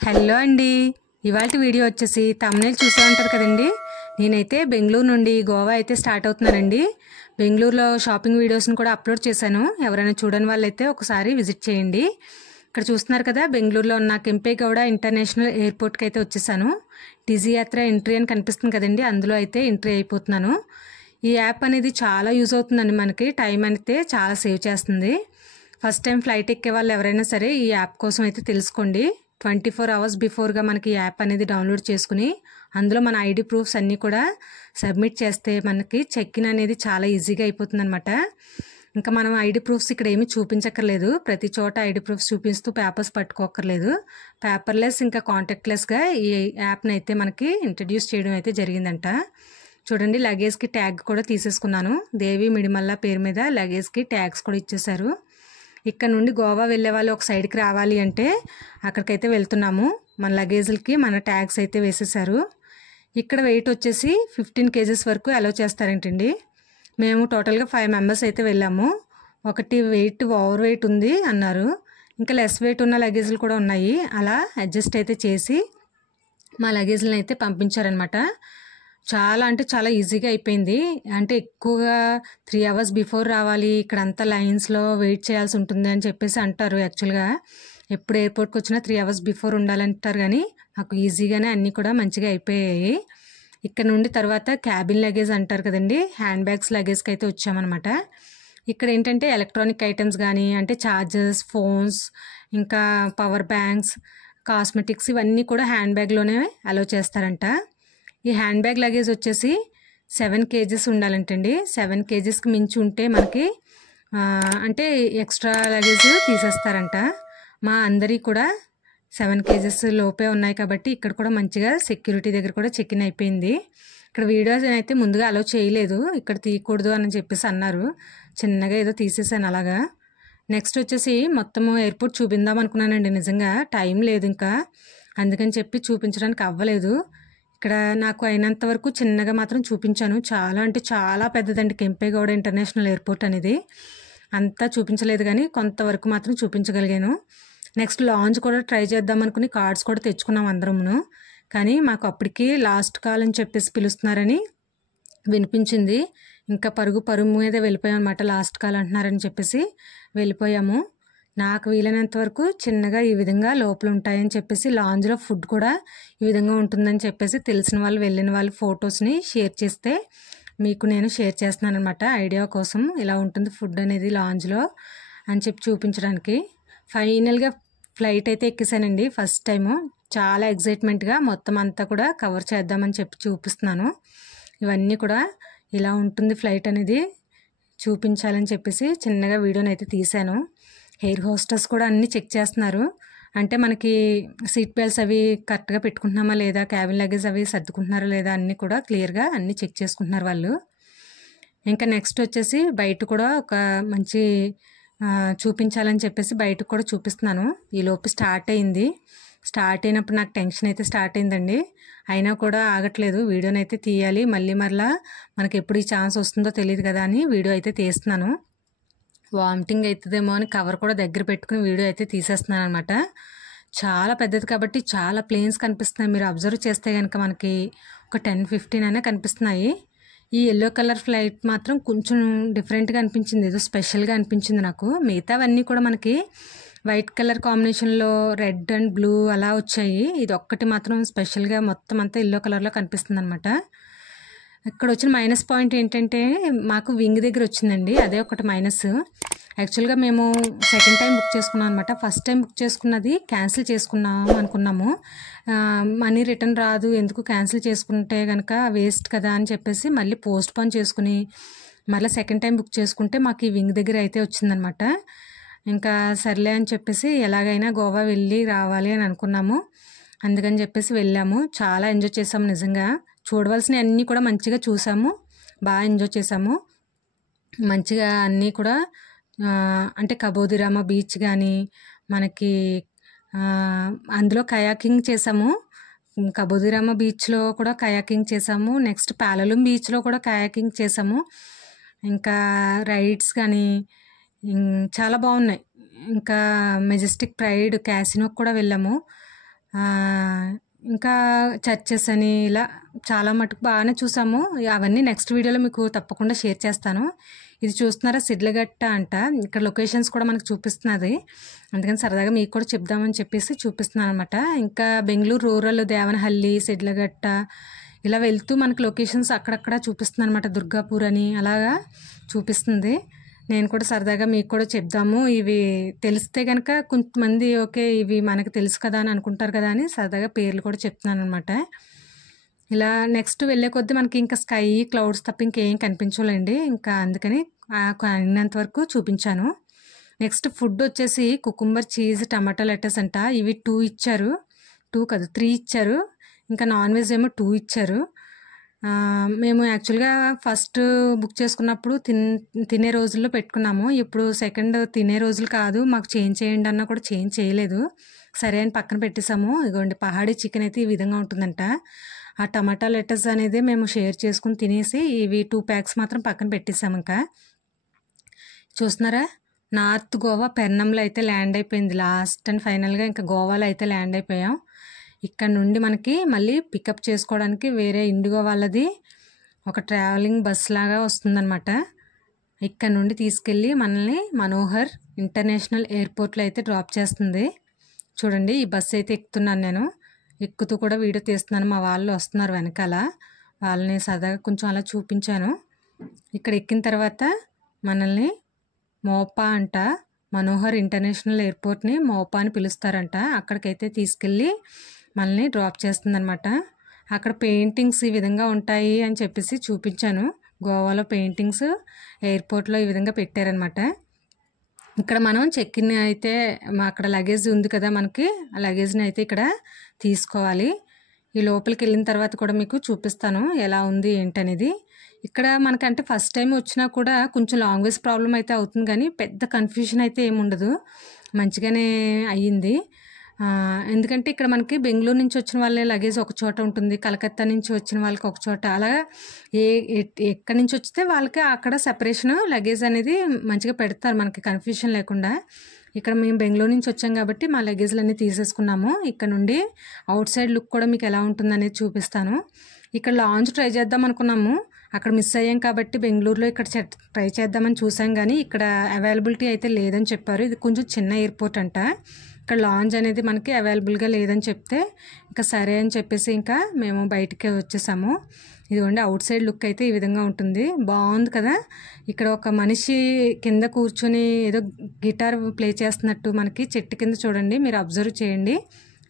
Hello అండి. ఇవాల్టి video వచ్చేసి థంబ్నెయిల్ చూసే ఉంటారు కదండి. నేనైతే బెంగళూరు నుండి గోవా అయితే స్టార్ట్ అవుతున్నానండి. బెంగళూరులో షాపింగ్ వీడియోస్ని కూడా అప్లోడ్ చేశాను. ఎవరైనా చూడని వాళ్ళైతే ఒకసారి విజిట్ చేయండి. ఇక్కడ చూస్తున్నారు కదా, బెంగళూరులో ఉన్న కెంపేగౌడ ఇంటర్నేషనల్ ఎయిర్పోర్ట్కి అయితే వచ్చేసాను. టిజీ యాత్ర ఎంట్రీ అని కనిపిస్తుంది కదండి, అందులో అయితే ఎంట్రీ అయిపోతున్నాను. ఈ యాప్ అనేది చాలా యూజ్ అవుతుందండి. మనకి టైం అయితే చాలా సేవ్ చేస్తుంది. ఫస్ట్ టైం ఫ్లైట్ ఎక్కే వాళ్ళు ఎవరైనా సరే ఈ యాప్ కోసం అయితే తెలుసుకోండి. 24 అవర్స్ బిఫోర్గా మనకి ఈ యాప్ అనేది డౌన్లోడ్ చేసుకుని అందులో మన ఐడి ప్రూఫ్స్ అన్నీ కూడా సబ్మిట్ చేస్తే మనకి చెక్ ఇన్ అనేది చాలా ఈజీగా అయిపోతుంది అనమాట. ఇంకా మనం ఐడి ప్రూఫ్స్ ఇక్కడ ఏమీ చూపించక్కర్లేదు. ప్రతి చోట ఐడి ప్రూఫ్స్ చూపిస్తూ పేపర్స్ పట్టుకోక్కర్లేదు. పేపర్లెస్ ఇంకా కాంటాక్ట్లెస్గా ఈ యాప్ని అయితే మనకి ఇంట్రడ్యూస్ చేయడం అయితే జరిగిందంట. చూడండి, లగేజ్కి ట్యాగ్ కూడా తీసేసుకున్నాను. దేవి మిడిమల్ల పేరు మీద లగేజ్కి ట్యాగ్స్ కూడా ఇచ్చేశారు. ఇక్కడ నుండి గోవా వెళ్ళే వాళ్ళు ఒక సైడ్కి రావాలి అంటే అక్కడికైతే వెళ్తున్నాము. మన లగేజ్లకి మన ట్యాగ్స్ అయితే వేసేసారు. ఇక్కడ వెయిట్ వచ్చేసి 15 kgs వరకు అలౌ చేస్తారంటండి. మేము టోటల్గా 5 మెంబర్స్ అయితే వెళ్ళాము. ఒకటి వెయిట్ ఓవర్ వెయిట్ ఉంది అన్నారు. ఇంకా లెస్ వెయిట్ ఉన్న లగేజ్లు కూడా ఉన్నాయి. అలా అడ్జస్ట్ అయితే చేసి మా లగేజ్లను అయితే పంపించారనమాట. చాలా అంటే చాలా ఈజీగా అయిపోయింది. అంటే ఎక్కువగా 3 hours బిఫోర్ రావాలి, ఇక్కడంతా లైన్స్లో వెయిట్ చేయాల్సి ఉంటుంది అని చెప్పేసి అంటారు. యాక్చువల్గా ఎప్పుడు ఎయిర్పోర్ట్కి వచ్చినా 3 hours బిఫోర్ ఉండాలంటారు, కానీ మాకు ఈజీగానే అన్నీ కూడా మంచిగా అయిపోయాయి. ఇక్కడ నుండి తర్వాత క్యాబిన్ లగేజ్ అంటారు కదండి, హ్యాండ్ బ్యాగ్స్ లగేజ్కి అయితే వచ్చామన్నమాట. ఇక్కడ ఏంటంటే ఎలక్ట్రానిక్ ఐటమ్స్ కానీ, అంటే ఛార్జర్స్, ఫోన్స్, ఇంకా పవర్ బ్యాంక్స్, కాస్మెటిక్స్ ఇవన్నీ కూడా హ్యాండ్ బ్యాగ్లోనే అలౌ చేస్తారంట. ఈ హ్యాండ్ బ్యాగ్ లగేజ్ వచ్చేసి 7 kgs ఉండాలంటండి. 7 kgsకి మించి ఉంటే మనకి అంటే ఎక్స్ట్రా లగేజ్ తీసేస్తారంట. మా అందరి కూడా 7 kgs లోపే ఉన్నాయి కాబట్టి ఇక్కడ కూడా మంచిగా సెక్యూరిటీ దగ్గర కూడా చెక్ ఇన్ అయిపోయింది. ఇక్కడ వీడియోస్ అయితే ముందుగా అలౌ చేయలేదు, ఇక్కడ తీయకూడదు అని చెప్పేసి అన్నారు. చిన్నగా ఏదో తీసేసాను అలాగా. నెక్స్ట్ వచ్చేసి మొత్తము ఎయిర్పోర్ట్ చూపిందాం అనుకున్నానండి. నిజంగా టైం లేదు ఇంకా, అందుకని చెప్పి చూపించడానికి అవ్వలేదు. ఇక్కడ నాకు అయినంత వరకు చిన్నగా మాత్రం చూపించాను. చాలా అంటే చాలా పెద్దదండి కెంపేగౌడ ఇంటర్నేషనల్ ఎయిర్పోర్ట్ అనేది. అంతా చూపించలేదు కానీ కొంతవరకు మాత్రం చూపించగలిగాను. నెక్స్ట్ లాంజ్ కూడా ట్రై చేద్దాం అనుకుని కార్డ్స్ కూడా తెచ్చుకున్నాం అందరమును. కానీ మాకు అప్పటికి లాస్ట్ కాల్ అని చెప్పేసి పిలుస్తున్నారని వినిపించింది. ఇంకా పరుగు మీద వెళ్ళిపోయాం అనమాట. లాస్ట్ కాల్ అంటున్నారని చెప్పేసి వెళ్ళిపోయాము. నాకు వీలైనంత వరకు చిన్నగా ఈ విధంగా లోపల ఉంటాయని చెప్పేసి, లాంజ్లో ఫుడ్ కూడా ఈ విధంగా ఉంటుందని చెప్పేసి తెలిసిన వాళ్ళు, వెళ్ళిన వాళ్ళు ఫొటోస్ని షేర్ చేస్తే మీకు నేను షేర్ చేస్తున్నాను అనమాట. ఐడియా కోసం ఇలా ఉంటుంది ఫుడ్ అనేది లాంజ్లో అని చెప్పి చూపించడానికి. ఫైనల్గా ఫ్లైట్ అయితే ఎక్కేసానండి ఫస్ట్ టైము. చాలా ఎగ్జైట్మెంట్గా మొత్తం అంతా కూడా కవర్ చేద్దామని చెప్పి చూపిస్తున్నాను. ఇవన్నీ కూడా ఇలా ఉంటుంది ఫ్లైట్ అనేది చూపించాలని చెప్పేసి చిన్నగా వీడియోని అయితే తీశాను. ఎయిర్ హోస్టెస్ కూడా అన్నీ చెక్ చేస్తున్నారు. అంటే మనకి సీట్ బెల్ట్స్ అవి కరెక్ట్గా పెట్టుకుంటున్నామా లేదా, క్యాబిన్ లగేజ్ అవి సర్దుకుంటున్నారా లేదా అన్నీ కూడా క్లియర్గా అన్నీ చెక్ చేసుకుంటున్నారు వాళ్ళు. ఇంకా నెక్స్ట్ వచ్చేసి బయట కూడా ఒక మంచి చూపించాలని చెప్పేసి బయటకు కూడా చూపిస్తున్నాను. ఈలోపు స్టార్ట్ అయింది. స్టార్ట్ అయినప్పుడు నాకు టెన్షన్ అయితే స్టార్ట్ అయిందండి. అయినా కూడా ఆగట్లేదు, వీడియోని అయితే తీయాలి. మళ్ళీ మనకి ఎప్పుడు ఈ ఛాన్స్ వస్తుందో తెలియదు కదా అని వీడియో అయితే తీస్తున్నాను. వామిటింగ్ అవుతుందేమో అని కవర్ కూడా దగ్గర పెట్టుకుని వీడియో అయితే తీసేస్తున్నాను అనమాట. చాలా పెద్దది కాబట్టి చాలా ప్లేన్స్ కనిపిస్తున్నాయి. మీరు అబ్జర్వ్ చేస్తే కనుక మనకి ఒక 10-15 అయినా కనిపిస్తున్నాయి. ఈ ఎల్లో కలర్ ఫ్లైట్ మాత్రం కొంచెం డిఫరెంట్గా అనిపించింది, ఏదో స్పెషల్గా అనిపించింది నాకు. మిగతావన్నీ కూడా మనకి వైట్ కలర్ కాంబినేషన్లో రెడ్ అండ్ బ్లూ అలా వచ్చాయి. ఇది ఒక్కటి మాత్రం స్పెషల్గా మొత్తం అంతా ఎల్లో కలర్లో కనిపిస్తుంది అనమాట. ఇక్కడ వచ్చిన మైనస్ పాయింట్ ఏంటంటే మాకు వింగ్ దగ్గర వచ్చిందండి, అదే ఒకటి మైనస్. యాక్చువల్గా మేము సెకండ్ టైం బుక్ చేసుకున్నాం అనమాట. ఫస్ట్ టైం బుక్ చేసుకున్నది క్యాన్సిల్ చేసుకున్నాము అనుకున్నాము. మనీ రిటర్న్ రాదు, ఎందుకు క్యాన్సిల్ చేసుకుంటే కనుక వేస్ట్ కదా అని చెప్పేసి మళ్ళీ పోస్ట్ పోన్ చేసుకుని మళ్ళీ సెకండ్ టైం బుక్ చేసుకుంటే మాకు ఈ వింగ్ దగ్గర అయితే వచ్చిందనమాట. ఇంకా సర్లే అని చెప్పేసి ఎలాగైనా గోవా వెళ్ళి రావాలి అని అనుకున్నాము. అందుకని చెప్పేసి వెళ్ళాము. చాలా ఎంజాయ్ చేసాము నిజంగా. చూడవలసినవి అన్నీ కూడా మంచిగా చూసాము, బాగా ఎంజాయ్ చేసాము. మంచిగా అన్నీ కూడా అంటే కబోదిరామ బీచ్ కానీ మనకి అందులో కయాకింగ్ చేసాము. కబోదిరామ బీచ్లో కూడా కయాకింగ్ చేసాము. నెక్స్ట్ పాలలుం బీచ్లో కూడా కయాకింగ్ చేసాము. ఇంకా రైడ్స్ కానీ చాలా బాగున్నాయి. ఇంకా మెజెస్టిక్ ప్రైడ్ క్యాసినోకి కూడా వెళ్ళాము. ఇంకా చర్చెస్ అని ఇలా చాలా మటుకు బాగానే చూసాము. అవన్నీ నెక్స్ట్ వీడియోలో మీకు తప్పకుండా షేర్ చేస్తాను. ఇది చూస్తున్నారా, సిడ్లగట్ట అంట. ఇక్కడ లొకేషన్స్ కూడా మనకు చూపిస్తున్నది, అందుకని సరదాగా మీకు కూడా చెప్దామని చెప్పేసి చూపిస్తున్నాను అనమాట. ఇంకా బెంగళూరు రూరల్, దేవనహల్లి, సిడ్లగట్ట ఇలా వెళ్తూ మనకు లొకేషన్స్ అక్కడక్కడ చూపిస్తుంది అనమాట. దుర్గాపూర్ అని అలాగా చూపిస్తుంది. నేను కూడా సరదాగా మీకు కూడా చెప్దాము, ఇవి తెలిస్తే కనుక కొంతమంది ఓకే ఇవి మనకు తెలుసు కదా అని అనుకుంటారు కదా అని సరదాగా పేర్లు కూడా చెప్తున్నాను అనమాట. ఇలా నెక్స్ట్ వెళ్ళే కొద్దీ మనకి ఇంకా స్కై, క్లౌడ్స్ తప్ప ఇంకేం కనిపించలేండి. ఇంకా అందుకని అయినంత వరకు చూపించాను. నెక్స్ట్ ఫుడ్ వచ్చేసి కుకుంబర్, చీజ్, టమాటా లెటర్స్ అంట. ఇవి 2 ఇచ్చారు, 2 కాదు 3 ఇచ్చారు. ఇంకా నాన్ వెజ్ ఏమో 2 ఇచ్చారు. మేము యాక్చువల్గా ఫస్ట్ బుక్ చేసుకున్నప్పుడు తినే రోజుల్లో పెట్టుకున్నాము. ఇప్పుడు సెకండ్ తినే రోజులు కాదు, మాకు చేంజ్ చేయండి అన్నా కూడా చేంజ్ చేయలేదు. సరే అని పక్కన పెట్టేసాము. ఇదిగోండి పహాడీ చికెన్ అయితే ఈ విధంగా ఉంటుందంట. ఆ టమాటా లెటర్స్ అనేది మేము షేర్ చేసుకుని తినేసి ఇవి 2 ప్యాక్స్ మాత్రం పక్కన పెట్టేసాము. ఇంకా చూస్తున్నారా, నార్త్ గోవా పెర్నంలో అయితే ల్యాండ్ అయిపోయింది. లాస్ట్ అండ్ ఫైనల్గా ఇంకా గోవాలో అయితే ల్యాండ్ అయిపోయాం. ఇక్కడ నుండి మనకి మళ్ళీ పికప్ చేసుకోవడానికి వేరే ఇండిగో వాళ్ళది ఒక ట్రావెలింగ్ బస్ లాగా వస్తుందన్నమాట. ఇక్కడ నుండి తీసుకెళ్ళి మనల్ని మనోహర్ ఇంటర్నేషనల్ ఎయిర్పోర్ట్లో అయితే డ్రాప్ చేస్తుంది. చూడండి, ఈ బస్సు అయితే ఎక్కుతున్నాను నేను. ఎక్కుతూ కూడా వీడియో తీస్తున్నాను. మా వాళ్ళు వస్తున్నారు వెనకాల, వాళ్ళని సరదాగా కొంచెం అలా చూపించాను. ఇక్కడ ఎక్కిన తర్వాత మనల్ని మోపా అంట, మనోహర్ ఇంటర్నేషనల్ ఎయిర్పోర్ట్ని మోపా అని పిలుస్తారంట. అక్కడికైతే తీసుకెళ్ళి మనల్ని డ్రాప్ చేస్తుందన్నమాట. అక్కడ పెయింటింగ్స్ ఈ విధంగా ఉంటాయి అని చెప్పేసి చూపించాను. గోవాలో పెయింటింగ్స్ ఎయిర్పోర్ట్లో ఈ విధంగా పెట్టారనమాట. ఇక్కడ మనం చెక్ ఇన్ అయితే అక్కడ లగేజ్ ఉంది కదా మనకి, ఆ లగేజ్ని అయితే ఇక్కడ తీసుకోవాలి. ఈ లోపలికి వెళ్ళిన తర్వాత కూడా మీకు చూపిస్తాను ఎలా ఉంది ఏంటనేది. ఇక్కడ మనకంటే ఫస్ట్ టైం వచ్చినా కూడా కొంచెం లాంగ్వేజ్ ప్రాబ్లం అయితే అవుతుంది, కానీ పెద్ద కన్ఫ్యూజన్ అయితే ఏముండదు, మంచిగానే అయ్యింది. ఎందుకంటే ఇక్కడ మనకి బెంగళూరు నుంచి వచ్చిన వాళ్ళ లగేజ్ ఒక చోట ఉంటుంది, కలకత్తా నుంచి వచ్చిన వాళ్ళకి ఒక చోట, అలాగా ఎక్కడి నుంచి వస్తే వాళ్ళకి అక్కడ సెపరేషన్ లగేజ్ అనేది మంచిగా పెడతారు మనకి కన్ఫ్యూజన్ లేకుండా. ఇక్కడ మేము బెంగళూరు నుంచి వచ్చాం కాబట్టి మా లగేజ్లు అన్నీ తీసేసుకున్నాము. ఇక్కడ నుండి అవుట్ సైడ్ లుక్ కూడా మీకు ఎలా ఉంటుందనేది చూపిస్తాను. ఇక్కడ లాంచ్ ట్రై చేద్దాం అనుకున్నాము, అక్కడ మిస్ అయ్యాం కాబట్టి బెంగళూరులో ఇక్కడ ట్రై చేద్దామని చూసాం, కానీ ఇక్కడ అవైలబిలిటీ అయితే లేదని చెప్పారు. ఇది కొంచెం చిన్న ఎయిర్పోర్ట్ అంట, ఇక్కడ లాంచ్ అనేది మనకి అవైలబుల్గా లేదని చెప్తే ఇంకా సరే అని చెప్పేసి ఇంకా మేము బయటికి వచ్చేసాము. ఇదిగోండి అవుట్ సైడ్ లుక్ అయితే ఈ విధంగా ఉంటుంది, బాగుంది కదా. ఇక్కడ ఒక మనిషి కింద కూర్చొని ఏదో గిటార్ ప్లే చేస్తున్నట్టు మనకి చెట్టు కింద చూడండి, మీరు అబ్జర్వ్ చేయండి.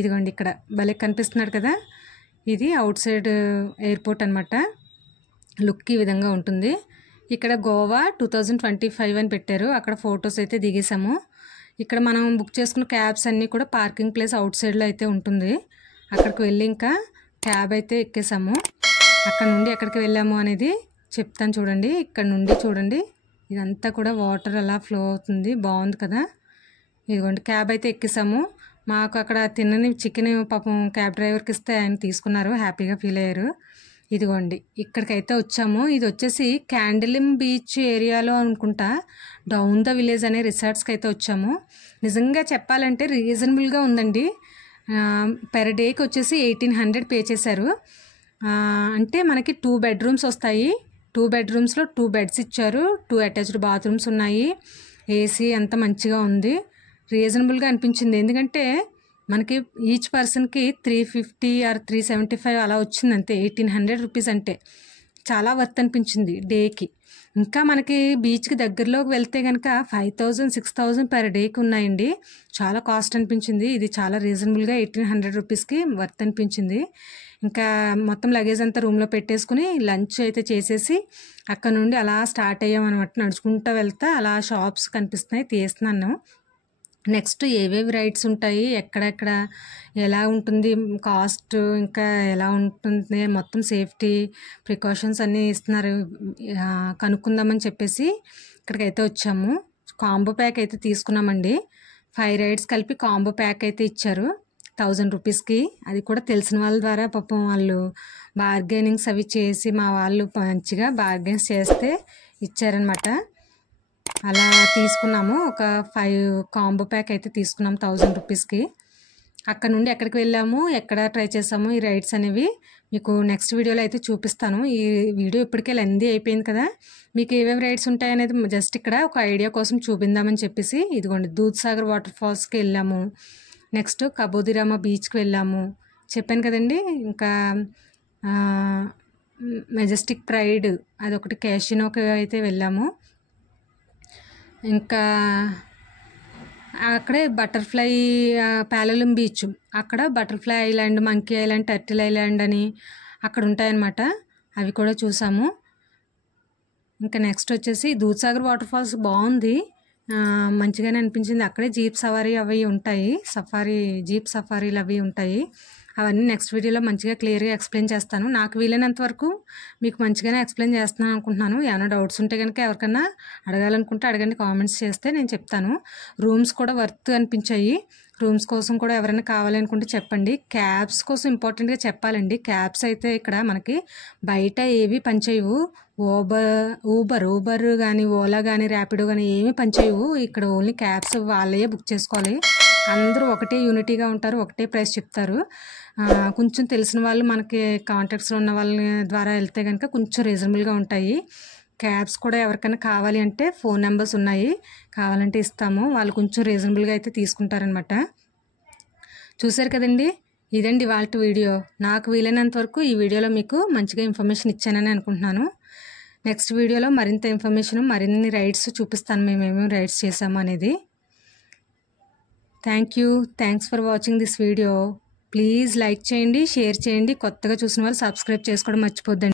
ఇదిగోండి ఇక్కడ భలే కనిపిస్తున్నాడు కదా, ఇది అవుట్ సైడ్ ఎయిర్పోర్ట్ అనమాట. లుక్ ఈ విధంగా ఉంటుంది. ఇక్కడ గోవా 2025 అని పెట్టారు, అక్కడ ఫొటోస్ అయితే దిగేసాము. ఇక్కడ మనం బుక్ చేసుకున్న క్యాబ్స్ అన్నీ కూడా పార్కింగ్ ప్లేస్ అవుట్ సైడ్లో అయితే ఉంటుంది. అక్కడికి వెళ్ళి ఇంకా క్యాబ్ అయితే ఎక్కేసాము. అక్కడ నుండి ఎక్కడికి వెళ్ళాము అనేది చెప్తాను చూడండి. ఇక్కడ నుండి చూడండి, ఇదంతా కూడా వాటర్ అలా ఫ్లో అవుతుంది, బాగుంది కదా. ఇదిగోండి క్యాబ్ అయితే ఎక్కేసాము. మాకు అక్కడ తినని చికెన్ పాపం క్యాబ్ డ్రైవర్కి ఇస్తే ఆయన తీసుకున్నారు, హ్యాపీగా ఫీల్ అయ్యారు. ఇదిగోండి ఇక్కడికైతే వచ్చాము. ఇది వచ్చేసి క్యాండిలిమ్ బీచ్ ఏరియాలో అనుకుంటా, డౌన్ ద విలేజ్ అనే రిసార్ట్స్కి అయితే వచ్చాము. నిజంగా చెప్పాలంటే రీజనబుల్గా ఉందండి. పెర్ డేకి వచ్చేసి 1800 పే చేశారు. అంటే మనకి 2 బెడ్రూమ్స్ వస్తాయి, 2 బెడ్రూమ్స్లో 2 బెడ్స్ ఇచ్చారు, 2 అటాచ్డ్ బాత్రూమ్స్ ఉన్నాయి, ఏసీ అంతా మంచిగా ఉంది. రీజనబుల్గా అనిపించింది, ఎందుకంటే మనకి ఈచ్ పర్సన్కి 350 ఆర్ 375 అలా వచ్చింది అంతే. 1800 రూపీస్ అంటే చాలా వర్త్ అనిపించింది డేకి. ఇంకా మనకి బీచ్కి దగ్గరలోకి వెళ్తే కనుక 5000, 6000 పర్ డేకి ఉన్నాయండి. చాలా కాస్ట్ అనిపించింది, ఇది చాలా రీజనబుల్గా 1800 రూపీస్కి వర్త్ అనిపించింది. ఇంకా మొత్తం లగేజ్ అంతా రూమ్లో పెట్టేసుకుని లంచ్ అయితే చేసేసి అక్కడ నుండి అలా స్టార్ట్ అయ్యాం అనమాట. నడుచుకుంటూ వెళ్తా అలా షాప్స్ కనిపిస్తున్నాయి, తీస్తున్నాను. నెక్స్ట్ ఏవేవి రైడ్స్ ఉంటాయి, ఎక్కడెక్కడ ఎలా ఉంటుంది కాస్ట్, ఇంకా ఎలా ఉంటుంది మొత్తం సేఫ్టీ ప్రికాషన్స్ అన్నీ ఇస్తున్నారు, కనుక్కుందామని చెప్పేసి ఇక్కడికైతే వచ్చాము. కాంబో ప్యాక్ అయితే తీసుకున్నామండి. 5 రైడ్స్ కలిపి కాంబో ప్యాక్ అయితే ఇచ్చారు 1000 రూపీస్కి. అది కూడా తెలిసిన వాళ్ళ ద్వారా పాపం వాళ్ళు బార్గెనింగ్స్ అవి చేసి మా వాళ్ళు మంచిగా బార్గెన్స్ చేస్తే ఇచ్చారనమాట. అలా తీసుకున్నాము. ఒక 5 కాంబో ప్యాక్ అయితే తీసుకున్నాము 1000 రూపీస్కి. అక్కడ నుండి ఎక్కడికి వెళ్ళాము, ఎక్కడ ట్రై చేసాము ఈ రైడ్స్ అనేవి మీకు నెక్స్ట్ వీడియోలో అయితే చూపిస్తాను. ఈ వీడియో ఇప్పటికే లెందీ అయిపోయింది కదా, మీకు ఏవేవి రైడ్స్ ఉంటాయనేది జస్ట్ ఇక్కడ ఒక ఐడియా కోసం చూపిందామని చెప్పేసి. ఇదిగోండి దూద్సాగర్ వాటర్ ఫాల్స్కి వెళ్ళాము, నెక్స్ట్ కబోదిరామా బీచ్కి వెళ్ళాము చెప్పాను కదండి. ఇంకా మెజెస్టిక్ ప్రైడ్ అదొకటి, క్యాషినోకి అయితే వెళ్ళాము. ఇంకా అక్కడే బటర్ఫ్లై ప్యాలలం బీచ్, అక్కడ butterfly island, monkey island, turtle island అని అక్కడ ఉంటాయన్నమాట, అవి కూడా చూసాము. ఇంకా నెక్స్ట్ వచ్చేసి దూద్సాగర్ వాటర్ ఫాల్స్ బాగుంది, మంచిగానే అనిపించింది. అక్కడే జీప్ సవారీ అవి ఉంటాయి, జీప్ సఫారీలు అవి ఉంటాయి. అవన్నీ నెక్స్ట్ వీడియోలో మంచిగా క్లియర్గా ఎక్స్ప్లెయిన్ చేస్తాను. నాకు వీలైనంత వరకు మీకు మంచిగానే ఎక్స్ప్లెయిన్ చేస్తున్నాను అనుకుంటున్నాను. ఏమైనా డౌట్స్ ఉంటే కనుక ఎవరికైనా అడగాలనుకుంటే అడగండి, కామెంట్స్ చేస్తే నేను చెప్తాను. రూమ్స్ కూడా వర్త్ అనిపించాయి. రూమ్స్ కోసం కూడా ఎవరైనా కావాలనుకుంటే చెప్పండి. క్యాబ్స్ కోసం ఇంపార్టెంట్గా చెప్పాలండి. క్యాబ్స్ అయితే ఇక్కడ మనకి బయట ఏవి పనిచేయవు. ఊబర్ కానీ, ఓలా కానీ, ర్యాపిడో కానీ ఏమీ పనిచేయవు. ఇక్కడ ఓన్లీ క్యాబ్స్ వాళ్ళే బుక్ చేసుకోవాలి. అందరూ ఒకటే యూనిటీగా ఉంటారు, ఒకటే ప్రైస్ చెప్తారు. కొంచెం తెలిసిన వాళ్ళు మనకి కాంటాక్ట్స్లో ఉన్న వాళ్ళ ద్వారా వెళ్తే కనుక కొంచెం రీజనబుల్గా ఉంటాయి. క్యాబ్స్ కూడా ఎవరికైనా కావాలి అంటే ఫోన్ నెంబర్స్ ఉన్నాయి, కావాలంటే ఇస్తాము. వాళ్ళు కొంచెం రీజనబుల్గా అయితే తీసుకుంటారనమాట. చూసారు కదండి, ఇదండి ఇవాల్టి వీడియో. నాకు వీలైనంత వరకు ఈ వీడియోలో మీకు మంచిగా ఇన్ఫర్మేషన్ ఇచ్చానని అనుకుంటున్నాను. నెక్స్ట్ వీడియోలో మరింత ఇన్ఫర్మేషన్, మరిన్ని రైడ్స్ చూపిస్తాను, మేమేమేమి రైడ్స్ చేసాము అనేది. Thanks for watching this video. Please like చేయండి, షేర్ చేయండి. కొత్తగా చూసిన వాళ్ళు సబ్స్క్రైబ్ చేసుకోవడం మర్చిపోద్దండి.